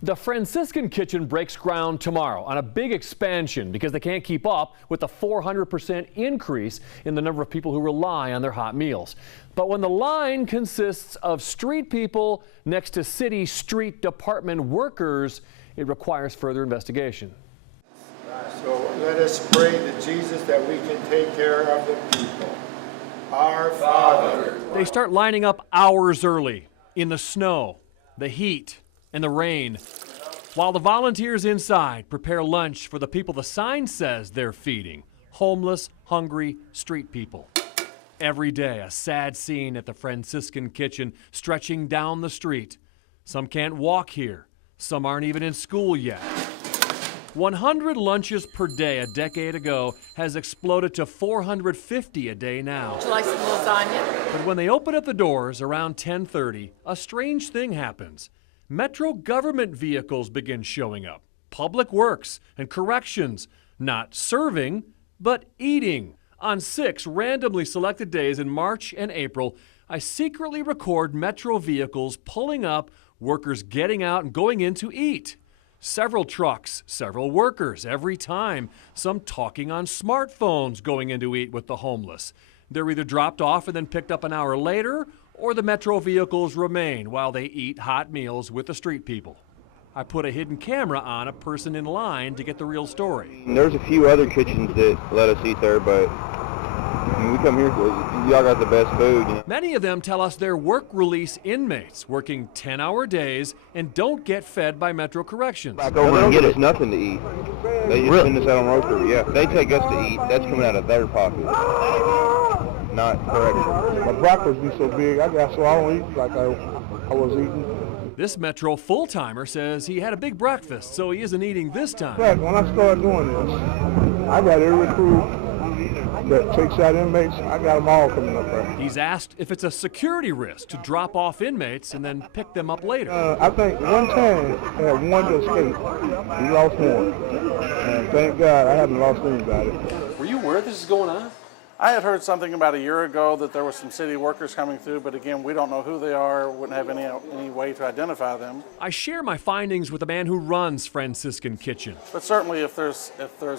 The Franciscan Kitchen breaks ground tomorrow on a big expansion because they can't keep up with the 400% increase in the number of people who rely on their hot meals. But when the line consists of street people next to city street department workers, it requires further investigation. So let us pray to Jesus that we can take care of the people. Our Father. They start lining up hours early in the snow, the heat, and the rain, while the volunteers inside prepare lunch for the people the sign says they're feeding: homeless, hungry street people. Every day, a sad scene at the Franciscan Kitchen stretching down the street. Some can't walk here. Some aren't even in school yet. 100 lunches per day a decade ago has exploded to 450 a day now. Would you like some lasagna? But when they open up the doors around 10:30, a strange thing happens. Metro government vehicles begin showing up. Public Works and Corrections, not serving, but eating. On 6 randomly selected days in March and April, I secretly record Metro vehicles pulling up, workers getting out and going in to eat. Several trucks, several workers every time, some talking on smartphones going in to eat with the homeless. They're either dropped off and then picked up an hour later, or the Metro vehicles remain while they eat hot meals with the street people. I put a hidden camera on a person in line to get the real story. There's a few other kitchens that let us eat there, but when we come here, y'all got the best food. You know? Many of them tell us they're work release inmates working 10-hour days and don't get fed by Metro Corrections. Back over and get us nothing to eat. They just send us out on road crew. Yeah, they take us to eat. That's coming out of their pocket, not correction. My breakfast be so big, I don't eat like I was eating. This Metro full-timer says he had a big breakfast, so he isn't eating this time. When I started doing this, I got every crew that takes out inmates. I got them all coming up there. He's asked if it's a security risk to drop off inmates and then pick them up later. I think one time I had one to escape. We lost one. And thank God I haven't lost anybody. Were you aware this is going on? I had heard something about a year ago that there were some city workers coming through, but again, we don't know who they are, wouldn't have any way to identify them. I share my findings with the man who runs Franciscan Kitchen. But certainly if there's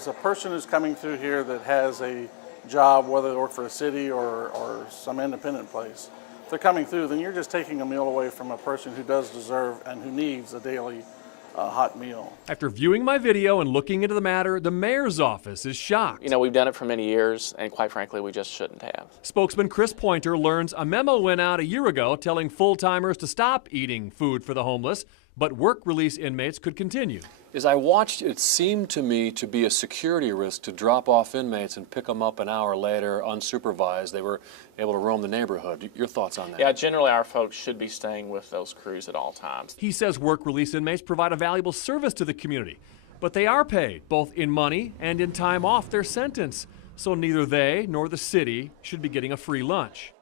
a person who's coming through here that has a job, whether they work for a city or some independent place, if they're coming through, then you're just taking a meal away from a person who does deserve and who needs a daily hot meal. After viewing my video and looking into the matter, the mayor's office is shocked. You know, we've done it for many years, and quite frankly, we just shouldn't have. Spokesman Chris Pointer learns a memo went out a year ago telling full-timers to stop eating food for the homeless, but work release inmates could continue. As I watched, it seemed to me to be a security risk to drop off inmates and pick them up an hour later unsupervised. They were able to roam the neighborhood. Your thoughts on that? Yeah, generally our folks should be staying with those crews at all times. He says work release inmates provide a valuable service to the community, but they are paid both in money and in time off their sentence. So neither they nor the city should be getting a free lunch.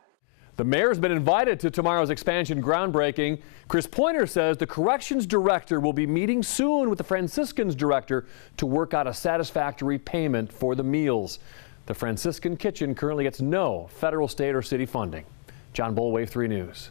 The mayor's been invited to tomorrow's expansion groundbreaking. Chris Pointer says the corrections director will be meeting soon with the Franciscans director to work out a satisfactory payment for the meals. The Franciscan Kitchen currently gets no federal, state, or city funding. John Bull, Wave 3 News.